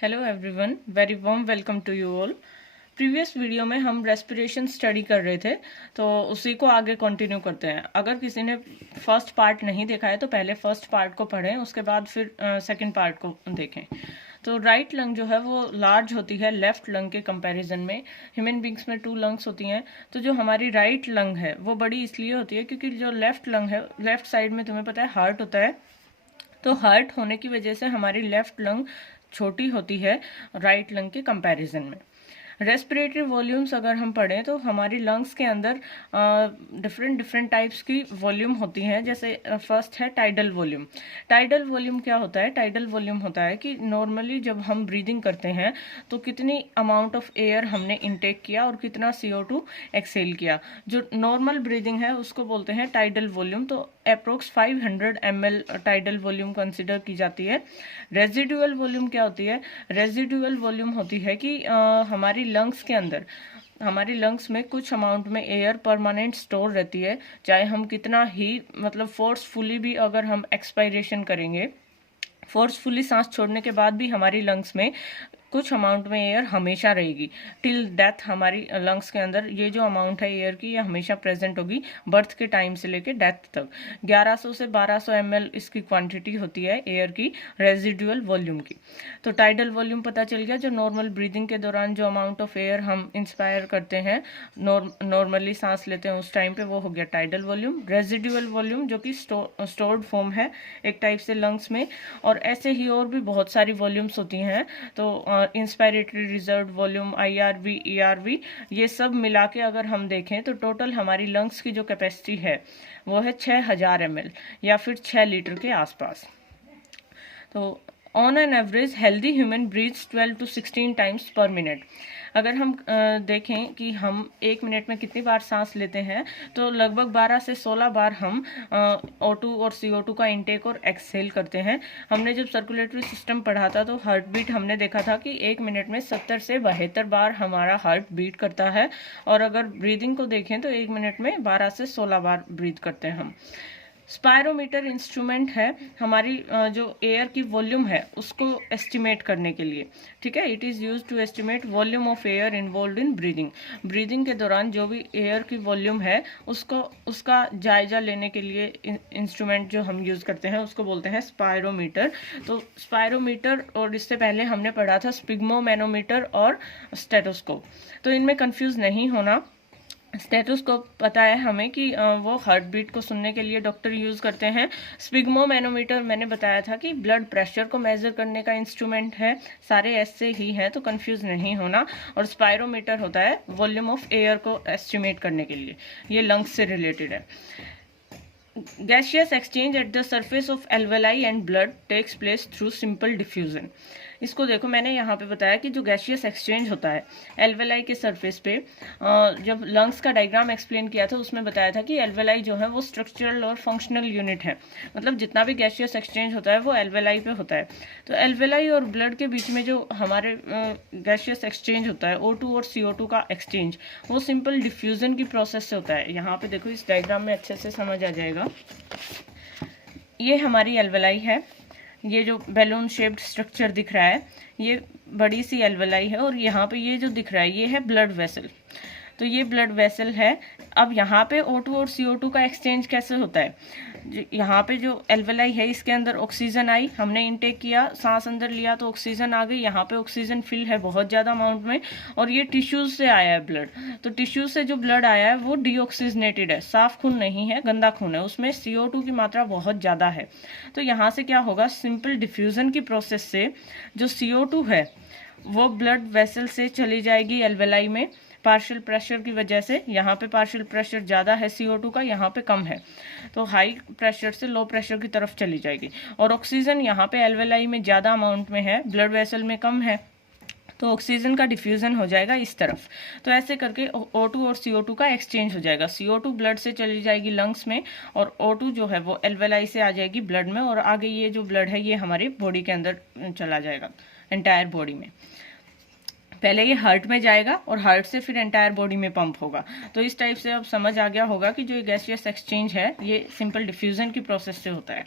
Hello everyone, very warm welcome to you all. Previous video में हम respiration study कर रहे थे, तो उसी को आगे कंटिन्यू करते हैं। अगर किसी ने फर्स्ट पार्ट नहीं देखा है तो पहले फर्स्ट पार्ट को पढ़ें, उसके बाद फिर सेकंड पार्ट को देखें। तो राइट लंग जो है वो लार्ज होती है लेफ्ट लंग के कंपैरिजन में। ह्यूमन बींग्स में 2 लंग्स होती हैं, तो जो हमारी राइट लंग है वो बड़ी इसलिए होती है क्योंकि जो लेफ्ट लंग है, लेफ्ट साइड में तुम्हें पता है हार्ट होता है, तो हार्ट होने की वजह से हमारी लेफ्ट लंग छोटी होती है राइट लंग के कंपैरिजन में। रेस्पिरेटरी वॉल्यूम्स अगर हम पढ़ें तो हमारी लंग्स के अंदर डिफरेंट टाइप्स की वॉल्यूम होती हैं। जैसे फर्स्ट है टाइडल वॉल्यूम। टाइडल वॉल्यूम क्या होता है? टाइडल वॉल्यूम होता है कि नॉर्मली जब हम ब्रीदिंग करते हैं तो कितनी अमाउंट ऑफ एयर हमने इनटेक किया और कितना CO2 एक्सेल किया। जो नॉर्मल ब्रीदिंग है उसको बोलते हैं टाइडल वॉल्यूम। तो approx 500 ml tidal volume consider की जाती है। रेजिडुअल वॉल्यूम क्या होती है? रेजिडुअल वॉल्यूम होती है कि हमारी लंग्स के अंदर, हमारी लंग्स में कुछ अमाउंट में एयर परमानेंट स्टोर रहती है, चाहे हम कितना ही मतलब फोर्सफुली भी अगर हम एक्सपायरेशन करेंगे, फोर्सफुली सांस छोड़ने के बाद भी हमारी लंग्स में कुछ अमाउंट में एयर हमेशा रहेगी टिल डेथ। हमारी लंग्स के अंदर ये जो अमाउंट है एयर की, ये हमेशा प्रेजेंट होगी बर्थ के टाइम से लेके डेथ तक। 1100 से 1200 ml इसकी क्वांटिटी होती है एयर की, रेजिडुअल वॉल्यूम की। तो टाइडल वॉल्यूम पता चल गया। जो नॉर्मल ब्रीदिंग के दौरान जो अमाउंट ऑफ एयर हम इंस्पायर करते हैं, नॉर्मली सांस लेते हैं उस टाइम पे, वो हो गया टाइडल वॉल्यूम। रेजिडुअल वॉल्यूम जो कि स्टोर्ड फॉर्म है एक टाइप से लंग्स में, और ऐसे ही और भी बहुत सारी वॉल्यूम्स होती हैं। तो inspiratory reserve volume, IRV, ERV, ये सब मिला के अगर हम देखें तो टोटल हमारी लंग्स की जो कैपेसिटी है वो है 6000 ml या फिर 6 लीटर के आसपास। तो on an average healthy human breathes 12 to 16 times per minute. अगर हम देखें कि हम 1 मिनट में कितनी बार सांस लेते हैं, तो लगभग 12 से 16 बार हम O2 और CO2 का इंटेक और एक्सहेल करते हैं। हमने जब सर्कुलेटरी सिस्टम पढ़ा था तो हार्ट बीट हमने देखा था कि 1 मिनट में 70 से 72 बार हमारा हार्ट बीट करता है, और अगर ब्रीदिंग को देखें तो 1 मिनट में 12 से 16 बार ब्रीथ करते हैं हम। स्पायरोमीटर इंस्ट्रूमेंट है हमारी जो एयर की वॉल्यूम है उसको एस्टिमेट करने के लिए, ठीक है। It is use to estimate volume of air involve in breathing. Breathing के दौरान जो भी एयर की वॉल्यूम है उसको, उसका जायजा लेने के लिए इंस्ट्रूमेंट जो हम यूज़ करते हैं उसको बोलते हैं स्पायरोमीटर। तो स्पायरोमीटर, और इससे पहले हमने पढ़ा था स्पिग्मोमैनोमीटर और स्टेथोस्कोप। तो इनमें कंफ्यूज नहीं होना। स्टेथोस्कोप पता है हमें कि वो हार्ट बीट को सुनने के लिए डॉक्टर यूज़ करते हैं। स्पिग्मोमैनोमीटर मैंने बताया था कि ब्लड प्रेशर को मेजर करने का इंस्ट्रूमेंट है। सारे ऐसे ही हैं, तो कंफ्यूज नहीं होना। और स्पायरोमीटर होता है वॉल्यूम ऑफ एयर को एस्टिमेट करने के लिए, ये लंग्स से रिलेटेड है। Gaseous exchange at the surface of alveoli and blood takes place through simple diffusion। इसको देखो, मैंने यहाँ पे बताया कि जो गैशियस एक्सचेंज होता है एल्वेलाई के सरफेस पे, जब लंग्स का डायग्राम एक्सप्लेन किया था उसमें बताया था कि एल्वेलाई जो है वो स्ट्रक्चरल और फंक्शनल यूनिट है। मतलब जितना भी गैशियस एक्सचेंज होता है वो एल्वेलाई पे होता है। तो एल्वेलाई और ब्लड के बीच में जो हमारे गैशियस एक्सचेंज होता है, O2 और CO2 का एक्सचेंज, वो सिंपल डिफ्यूजन की प्रोसेस से होता है। यहाँ पे देखो, इस डायग्राम में अच्छे से समझ आ जाएगा। ये हमारी एल्वेलाई है, ये जो बैलून शेप्ड स्ट्रक्चर दिख रहा है ये बड़ी सी एल्वेलाई है, और यहाँ पे ये जो दिख रहा है ये है ब्लड वेसल। तो ये ब्लड वेसल है। अब यहाँ पे O2 और CO2 का एक्सचेंज कैसे होता है? यहाँ पे जो एल्वेलाई है इसके अंदर ऑक्सीजन आई, हमने इनटेक किया, सांस अंदर लिया तो ऑक्सीजन आ गई। यहाँ पे ऑक्सीजन फिल है बहुत ज़्यादा अमाउंट में, और ये टिश्यूज से आया है ब्लड। तो टिश्यूज से जो ब्लड आया है वो डीऑक्सीजनेटेड है, साफ खून नहीं है, गंदा खून है, उसमें CO2 की मात्रा बहुत ज़्यादा है। तो यहाँ से क्या होगा, सिंपल डिफ्यूजन की प्रोसेस से जो CO2 है वो ब्लड वेसल से चली जाएगी एल्वेलाई में पार्शियल प्रेशर की वजह से। यहाँ पे पार्शियल प्रेशर ज़्यादा है CO2 का, यहाँ पे कम है, तो हाई प्रेशर से लो प्रेशर की तरफ चली जाएगी। और ऑक्सीजन यहाँ पे एल्वेलाई में ज़्यादा अमाउंट में है, ब्लड वेसल में कम है, तो ऑक्सीजन का डिफ्यूजन हो जाएगा इस तरफ। तो ऐसे करके O2 और CO2 का एक्सचेंज हो जाएगा। CO2 ब्लड से चली जाएगी लंग्स में, और O2 जो है वो एल्वेलाई से आ जाएगी ब्लड में, और आगे ये जो ब्लड है ये हमारी बॉडी के अंदर चला जाएगा, एंटायर बॉडी में। पहले ये हार्ट में जाएगा और हार्ट से फिर एंटायर बॉडी में पंप होगा। तो इस टाइप से अब समझ आ गया होगा कि जो ये गैसियस एक्सचेंज है ये सिंपल डिफ्यूजन की प्रोसेस से होता है।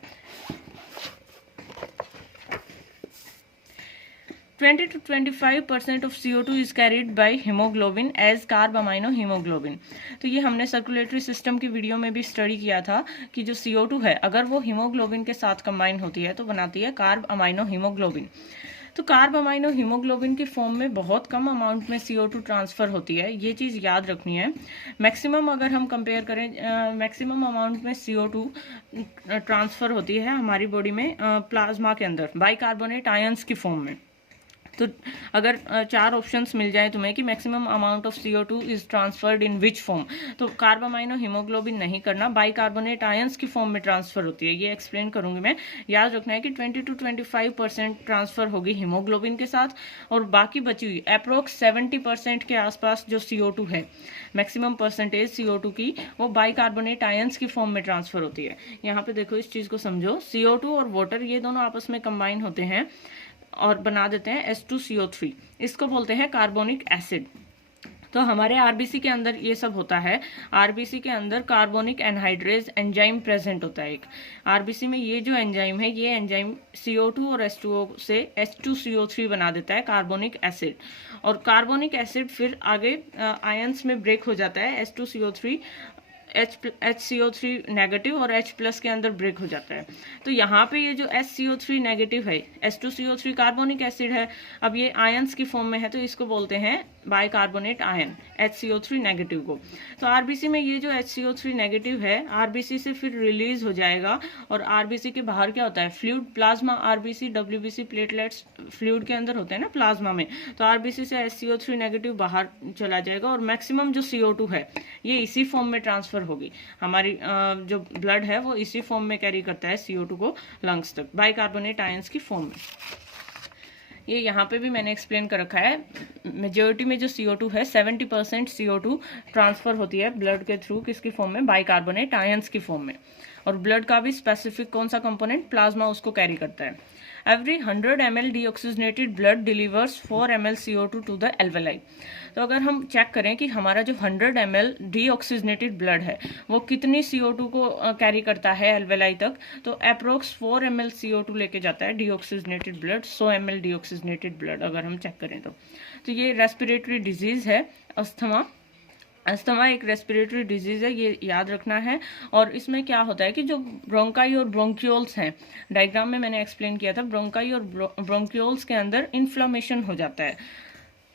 20 to 25% of CO2 is carried by haemoglobin as carbamino haemoglobin. तो ये हमने सर्कुलेटरी सिस्टम की वीडियो में भी स्टडी किया था कि जो CO2 है अगर वो हीमोग्लोबिन के साथ कंबाइन होती है तो बनाती है कार्ब अमाइनो हीमोग्लोबिन। तो कार्ब अमाइनो हीमोग्लोबिन की फॉर्म में बहुत कम अमाउंट में CO2 ट्रांसफ़र होती है, ये चीज़ याद रखनी है। मैक्सिमम अगर हम कंपेयर करें, मैक्सिमम अमाउंट में CO2 ट्रांसफ़र होती है हमारी बॉडी में प्लाज्मा के अंदर बाइकार्बोनेट आयंस की फॉर्म में। तो अगर चार ऑप्शंस मिल जाए तुम्हें कि maximum amount of CO2 is transferred in which form, तो कार्ब अमाइनो हीमोग्लोबिन नहीं करना, बाइकार्बोनेट आयंस की फॉर्म में ट्रांसफर होती है। ये एक्सप्लेन करूंगी मैं। याद रखना है कि 20 to 25% ट्रांसफर होगी हीमोग्लोबिन के साथ और बाकी बची हुई अप्रोक्स 70% के आसपास जो CO2 है, मैक्सिमम परसेंटेज CO2 की, वो बाइकार्बोनेट आयंस की फॉर्म में ट्रांसफर होती है। यहाँ पे देखो, इस चीज़ को समझो, CO2 और वाटर ये दोनों आपस में कंबाइन होते हैं और बना देते हैं H2CO3, इसको बोलते हैं कार्बोनिक एसिड। तो हमारे आरबीसी के अंदर ये सब होता है। आरबीसी के अंदर कार्बोनिक एनहाइड्रेज एंजाइम प्रेजेंट होता है एक। आरबीसी में ये जो एंजाइम है, ये एंजाइम CO2 और H2O से H2CO3 बना देता है कार्बोनिक एसिड, और कार्बोनिक एसिड फिर आगे आयंस में ब्रेक हो जाता है, H2CO3 HCO3 नेगेटिव और H+ के अंदर ब्रेक हो जाता है। तो यहाँ पे ये जो HCO3 नेगेटिव है, H2CO3 कार्बोनिक एसिड है, अब ये आयंस की फॉर्म में है तो इसको बोलते हैं बाइकार्बोनेट आयन, HCO3 नेगेटिव को। तो आरबीसी में ये जो HCO3 नेगेटिव है आरबीसी से फिर रिलीज हो जाएगा, और आरबीसी के बाहर क्या होता है, fluid plasma. RBC WBC platelets fluid के अंदर होते हैं ना प्लाज्मा में, तो आरबीसी से HCO3 नेगेटिव बाहर चला जाएगा और मैक्सिमम जो CO2 है ये इसी फॉर्म में ट्रांसफर होगी। हमारी जो ब्लड है वो इसी फॉर्म में कैरी करता है CO2 को लंग्स तक, बाइकार्बोनेट आयंस की फॉर्म में। ये यहाँ पे भी मैंने एक्सप्लेन कर रखा है। मेजोरिटी में जो CO2 है 70% CO2 ट्रांसफर होती है ब्लड के थ्रू, किसकी फॉर्म में, बाइकार्बोनेट आयंस की फॉर्म में। और ब्लड का भी स्पेसिफिक कौन सा कंपोनेंट, प्लाज्मा, उसको कैरी करता है। Every 100 ml deoxygenated blood delivers 4 ml CO2 to the alveoli. तो अगर हम चेक करें कि हमारा जो 100 ml डीऑक्सीजनेटेड ब्लड है वो कितनी CO2 को कैरी करता है एल्वेलाई तक, तो अप्रोक्स 4 ml CO2 लेके जाता है deoxygenated blood, 100 ml deoxygenated blood अगर हम चेक करें तो ये रेस्पिरेटरी डिजीज है अस्थमा। अस्थमा एक रेस्पिरेटरी डिजीज है, ये याद रखना है। और इसमें क्या होता है कि जो ब्रोंकाई और ब्रोंक्यूल्स हैं, डायग्राम में मैंने एक्सप्लेन किया था, ब्रोंकाई और ब्रोंक्यूल्स के अंदर इन्फ्लामेशन हो जाता है।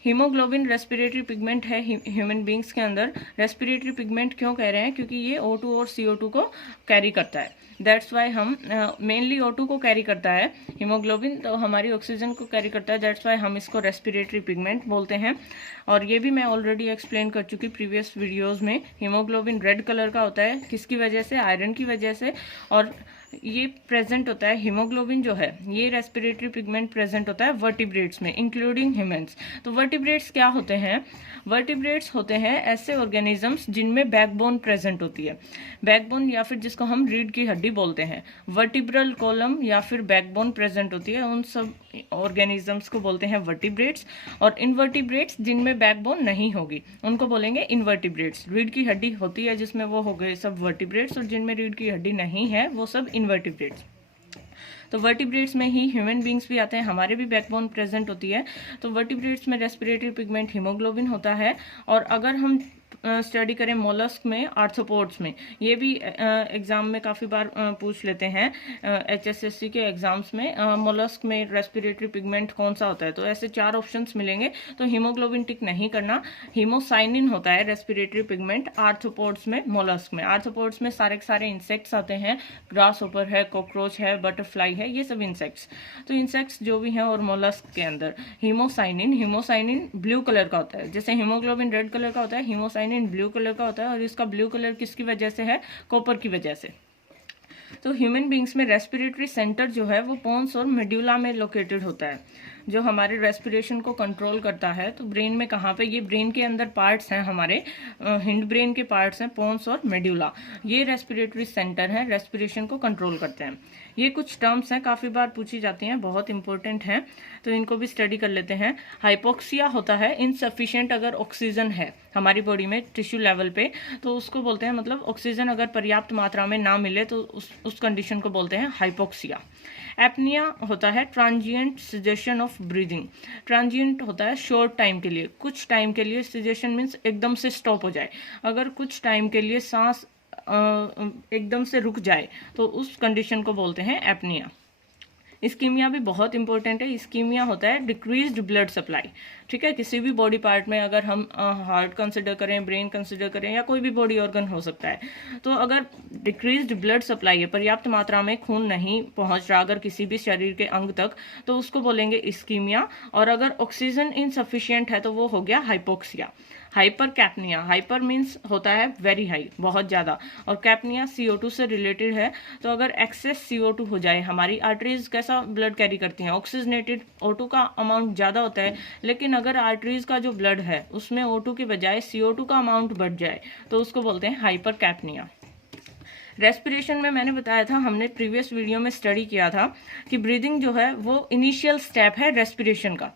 हीमोग्लोबिन रेस्पिरेटरी पिगमेंट है ह्यूमन बींग्स के अंदर। रेस्पिरेटरी पिगमेंट क्यों कह रहे हैं, क्योंकि ये O2 और CO2 को कैरी करता है। दैट्स वाई हम मेनली O2 को कैरी करता है, हीमोग्लोबिन तो हमारी ऑक्सीजन को कैरी करता है, दैट्स वाई हम इसको रेस्पिरेटरी पिगमेंट बोलते हैं। और ये भी मैं ऑलरेडी एक्सप्लेन कर चुकी प्रीवियस वीडियोज़ में। हीमोग्लोबिन रेड कलर का होता है, किसकी वजह से, आयरन की वजह से। और ये प्रेजेंट होता है, हीमोग्लोबिन जो है ये रेस्पिरेटरी पिगमेंट प्रेजेंट होता है वर्टिब्रेट्स में, इंक्लूडिंग ह्यूमंस। तो वर्टिब्रेट्स क्या होते हैं, वर्टिब्रेट्स होते हैं ऐसे ऑर्गेनिजम्स जिनमें बैकबोन प्रेजेंट होती है। बैकबोन या फिर जिसको हम रीढ़ की हड्डी बोलते हैं, वर्टिब्रल कॉलम या फिर बैकबोन प्रेजेंट होती है, उन सब ऑर्गेनिजम्स को बोलते हैं वर्टिब्रेट्स। और इनवर्टिब्रेट्स जिनमें बैकबोन नहीं होगी उनको बोलेंगे इनवर्टिब्रेट्स। रीढ़ की हड्डी होती है जिसमें वो हो गए सब वर्टिब्रेट्स, और जिनमें रीढ़ की हड्डी नहीं है वो सब इनवर्टिब्रेट्स। तो वर्टिब्रेट्स में ही ह्यूमन बींग्स भी आते हैं, हमारे भी बैकबोन प्रेजेंट होती है। तो वर्टिब्रेट्स में रेस्पिरेटरी पिगमेंट हीमोग्लोबिन होता है। और अगर हम स्टडी करें मोलस्क में, आर्थ्रोपोड्स में, ये भी एग्जाम में काफ़ी बार पूछ लेते हैं HSSC के एग्जाम्स में, मोलस्क में रेस्पिरेटरी पिगमेंट कौन सा होता है। तो ऐसे 4 ऑप्शंस मिलेंगे, तो हीमोग्लोबिन टिक नहीं करना। हीमोसाइनिन होता है रेस्पिरेटरी पिगमेंट आर्थ्रोपोड्स में, मोलस्क में। आर्थ्रोपोड्स में सारे के सारे इंसेक्ट्स आते हैं, ग्रास होपर है, कॉकरोच है, बटरफ्लाई है, ये सब इंसेक्ट्स। तो इंसेक्ट्स जो भी हैं, और मोलस्क के अंदर हीमोसाइनिन ब्लू कलर का होता है। जैसे हीमोग्लोबिन रेड कलर का होता है, हीमोसाइनिन ब्लू कलर का होता है। और इसका ब्लू कलर किसकी वजह से है, कॉपर की वजह से। तो ह्यूमन बींग्स में रेस्पिरेटरी सेंटर जो है वो पोन्स और मेड्यूला में लोकेटेड होता है, जो हमारे रेस्पिरेशन को कंट्रोल करता है। तो ब्रेन में कहाँ पे, ये ब्रेन के अंदर पार्ट्स हैं, हमारे हिंड ब्रेन के पार्ट्स हैं पोन्स और मेड्यूला, ये रेस्पिरेटरी सेंटर हैं, रेस्पिरेशन को कंट्रोल करते हैं। ये कुछ टर्म्स हैं, काफ़ी बार पूछी जाती हैं, बहुत इंपॉर्टेंट हैं, तो इनको भी स्टडी कर लेते हैं। हाइपोक्सिया होता है इनसफिशिएंट अगर ऑक्सीजन है हमारी बॉडी में टिश्यू लेवल पे, तो उसको बोलते हैं, मतलब ऑक्सीजन अगर पर्याप्त मात्रा में ना मिले तो उस कंडीशन को बोलते हैं हाइपोक्सिया। एपनिया होता है transient caseation of breathing. Transient होता है शॉर्ट टाइम के लिए, कुछ टाइम के लिए। सिजेशन मीन्स एकदम से स्टॉप हो जाए, अगर कुछ टाइम के लिए सांस एकदम से रुक जाए तो उस कंडीशन को बोलते हैं एपनिया। इस्कीमिया भी बहुत इंपॉर्टेंट है। इस्कीमिया होता है डिक्रीज्ड ब्लड सप्लाई। ठीक है, किसी भी बॉडी पार्ट में, अगर हम हार्ट कंसिडर करें, ब्रेन कंसिडर करें, या कोई भी बॉडी ऑर्गन हो सकता है, तो अगर डिक्रीज्ड ब्लड सप्लाई है, पर्याप्त मात्रा में खून नहीं पहुंच रहा अगर किसी भी शरीर के अंग तक, तो उसको बोलेंगे इस्कीमिया। और अगर ऑक्सीजन इनसफिशिएंट है तो वो हो गया हाइपोक्सिया। हाइपर कैपनिया, हाइपर मीन्स होता है वेरी हाई, बहुत ज़्यादा, और कैपनिया CO2 से रिलेटेड है। तो अगर एक्सेस CO2 हो जाए, हमारी आर्टरीज कैसा ब्लड कैरी करती हैं, ऑक्सीजनेटेड, O2 का अमाउंट ज़्यादा होता है, लेकिन अगर आर्टरीज का जो ब्लड है उसमें O2 के बजाय CO2 का अमाउंट बढ़ जाए तो उसको बोलते हैं हाइपर कैपनिया। रेस्पिरेशन में मैंने बताया था, हमने प्रीवियस वीडियो में स्टडी किया था कि ब्रीदिंग जो है वो इनिशियल स्टेप है रेस्पिरेशन का।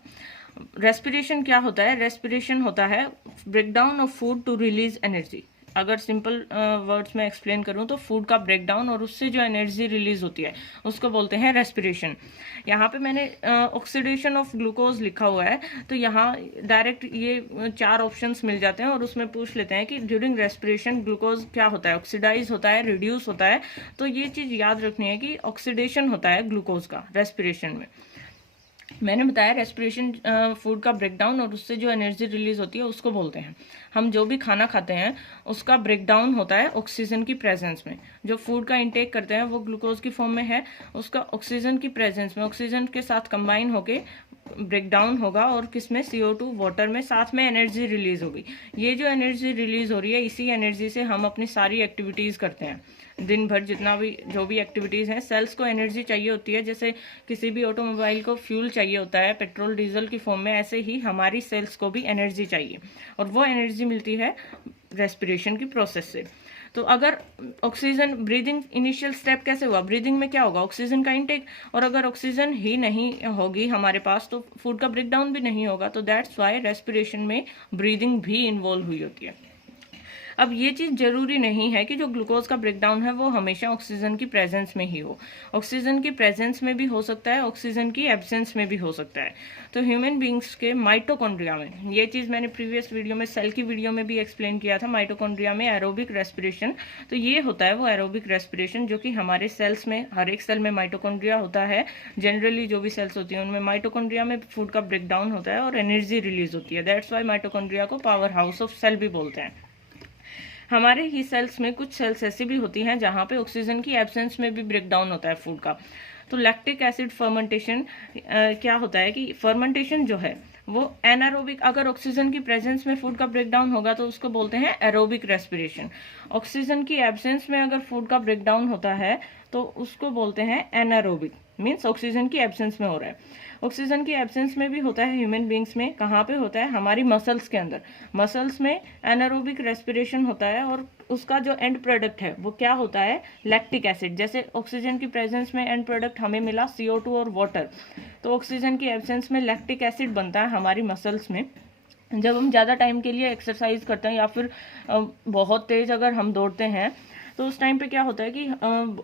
रेस्पिरेशन क्या होता है? रेस्पिरेशन होता है breakdown of food to release energy. अगर सिंपल वर्ड्स में एक्सप्लेन करूं तो फूड का ब्रेकडाउन और उससे जो एनर्जी रिलीज होती है उसको बोलते हैं रेस्पिरेशन। यहाँ पे मैंने ऑक्सीडेशन ऑफ ग्लूकोज लिखा हुआ है, तो यहाँ डायरेक्ट ये 4 ऑप्शंस मिल जाते हैं और उसमें पूछ लेते हैं कि ड्यूरिंग रेस्पिरेशन ग्लूकोज क्या होता है, ऑक्सीडाइज होता है, रिड्यूस होता है। तो ये चीज़ याद रखनी है कि ऑक्सीडेशन होता है ग्लूकोज का रेस्पिरेशन में। मैंने बताया रेस्पिरेशन फूड का ब्रेकडाउन और उससे जो एनर्जी रिलीज होती है उसको बोलते हैं। हम जो भी खाना खाते हैं उसका ब्रेकडाउन होता है ऑक्सीजन की प्रेजेंस में। जो फूड का इंटेक करते हैं वो ग्लूकोज की फॉर्म में है, उसका ऑक्सीजन की प्रेजेंस में, ऑक्सीजन के साथ कंबाइन होके ब्रेकडाउन होगा और किसमें, CO2 वाटर में, साथ में एनर्जी रिलीज होगी। ये जो एनर्जी रिलीज हो रही है, इसी एनर्जी से हम अपनी सारी एक्टिविटीज़ करते हैं। दिन भर जितना भी जो भी एक्टिविटीज़ हैं, सेल्स को एनर्जी चाहिए होती है। जैसे किसी भी ऑटोमोबाइल को फ्यूल चाहिए होता है पेट्रोल डीजल की फॉर्म में, ऐसे ही हमारी सेल्स को भी एनर्जी चाहिए, और वो एनर्जी मिलती है रेस्पिरेशन की प्रोसेस से। तो अगर ऑक्सीजन, ब्रीदिंग इनिशियल स्टेप कैसे हुआ, ब्रीदिंग में क्या होगा, ऑक्सीजन का इंटेक, और अगर ऑक्सीजन ही नहीं होगी हमारे पास तो फूड का ब्रेकडाउन भी नहीं होगा। तो दैट्स वाई रेस्पिरेशन में ब्रीदिंग भी इन्वॉल्व हुई होती है। अब ये चीज़ जरूरी नहीं है कि जो ग्लूकोज का ब्रेकडाउन है वो हमेशा ऑक्सीजन की प्रेजेंस में ही हो। ऑक्सीजन की प्रेजेंस में भी हो सकता है, ऑक्सीजन की एब्सेंस में भी हो सकता है। तो ह्यूमन बींग्स के माइटोकॉन्ड्रिया में, ये चीज़ मैंने प्रीवियस वीडियो में, सेल की वीडियो में भी एक्सप्लेन किया था, माइटोकॉन्ड्रिया में एरोबिक रेस्पिरेशन। तो ये होता है वो एरोबिक रेस्पिरेशन जो कि हमारे सेल्स में, हर एक सेल में माइटोकॉन्ड्रिया होता है। जनरली जो भी सेल्स होती हैं उनमें माइटोकॉन्ड्रिया में फूड का ब्रेकडाउन होता है और एनर्जी रिलीज होती है। दैट्स वाई माइटोकॉन्ड्रिया को पावर हाउस ऑफ सेल भी बोलते हैं। हमारे ही सेल्स में कुछ सेल्स ऐसी भी होती हैं जहाँ पे ऑक्सीजन की एब्सेंस में भी ब्रेकडाउन होता है फूड का। तो लैक्टिक एसिड फर्मेंटेशन क्या होता है कि फर्मेंटेशन जो है वो एनारोबिक, अगर ऑक्सीजन की प्रेजेंस में फूड का ब्रेकडाउन होगा तो उसको बोलते हैं एरोबिक रेस्पिरेशन। ऑक्सीजन की एब्सेंस में अगर फूड का ब्रेकडाउन होता है तो उसको बोलते हैं एनारोबिक, मीन्स ऑक्सीजन की एब्सेंस में हो रहा है। ऑक्सीजन की एब्सेंस में भी होता है ह्यूमन बींग्स में। कहाँ पे होता है? हमारी मसल्स के अंदर। मसल्स में एनारोबिक रेस्पिरेशन होता है और उसका जो एंड प्रोडक्ट है वो क्या होता है? Lactic acid. जैसे ऑक्सीजन की प्रेजेंस में एंड प्रोडक्ट हमें मिला CO2 और वाटर, तो ऑक्सीजन की एब्सेंस में लैक्टिक एसिड बनता है हमारी मसल्स में। जब हम ज़्यादा टाइम के लिए एक्सरसाइज करते हैं या फिर बहुत तेज अगर हम दौड़ते हैं तो उस टाइम पे क्या होता है कि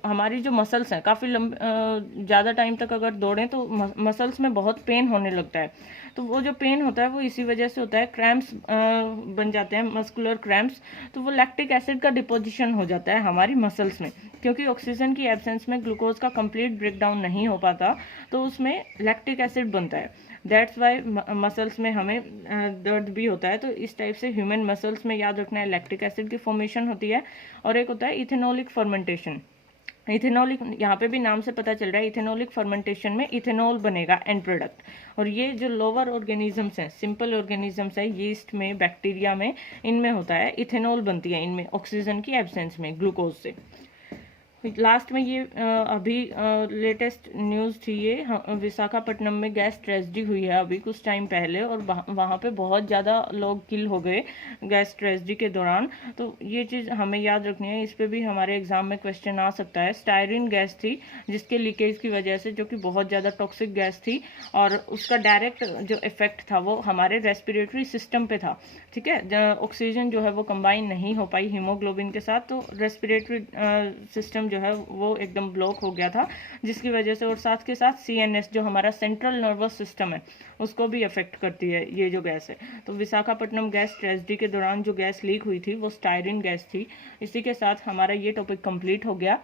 हमारी जो मसल्स हैं, काफ़ी ज़्यादा टाइम तक अगर दौड़ें तो मसल्स में बहुत पेन होने लगता है। तो वो जो पेन होता है वो इसी वजह से होता है, क्रैम्प्स बन जाते हैं, मस्कुलर क्रैम्प्स। तो वो लैक्टिक एसिड का डिपोजिशन हो जाता है हमारी मसल्स में, क्योंकि ऑक्सीजन की एब्सेंस में ग्लूकोज का कंप्लीट ब्रेकडाउन नहीं हो पाता तो उसमें लैक्टिक एसिड बनता है। दैट्स वाई मसल्स में हमें दर्द भी होता है। तो इस टाइप से ह्यूमन मसल्स में याद रखना है लैक्टिक एसिड की फॉर्मेशन होती है। और एक होता है इथेनॉलिक फर्मेंटेशन। इथेनॉलिक, यहाँ पे भी नाम से पता चल रहा है, इथेनॉलिक फर्मेंटेशन में इथेनॉल बनेगा एंड प्रोडक्ट। और ये जो लोअर ऑर्गेनिजम्स हैं, सिंपल ऑर्गेनिजम्स है, यीस्ट में, बैक्टीरिया में, इनमें होता है इथेनॉल बनती है इनमें ऑक्सीजन की एब्सेंस में ग्लूकोज से। लास्ट में ये अभी लेटेस्ट न्यूज़ थी, ये विशाखापट्टनम में गैस ट्रेजेडी हुई है अभी कुछ टाइम पहले, और वहाँ पे बहुत ज़्यादा लोग किल हो गए गैस ट्रेजेडी के दौरान। तो ये चीज़ हमें याद रखनी है, इस पर भी हमारे एग्जाम में क्वेश्चन आ सकता है। स्टायरीन गैस थी जिसके लीकेज की वजह से, जो कि बहुत ज़्यादा टॉक्सिक गैस थी, और उसका डायरेक्ट जो इफेक्ट था वो हमारे रेस्पिरेटरी सिस्टम पे था। ठीक है, ऑक्सीजन जो है वो कंबाइन नहीं हो पाई हीमोग्लोबिन के साथ, तो रेस्पिरेटरी सिस्टम जो है वो एकदम ब्लॉक हो गया था, जिसकी वजह से, और साथ के साथ CNS जो हमारा सेंट्रल नर्वस सिस्टम है उसको भी अफेक्ट करती है ये जो गैस है। तो विशाखापट्टनम गैस ट्रेजेडी के दौरान जो गैस लीक हुई थी वो स्टायरीन गैस थी। इसी के साथ हमारा ये टॉपिक कंप्लीट हो गया।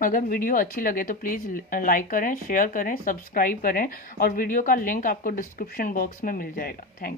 अगर वीडियो अच्छी लगे तो प्लीज़ लाइक करें, शेयर करें, सब्सक्राइब करें, और वीडियो का लिंक आपको डिस्क्रिप्शन बॉक्स में मिल जाएगा। Thank you.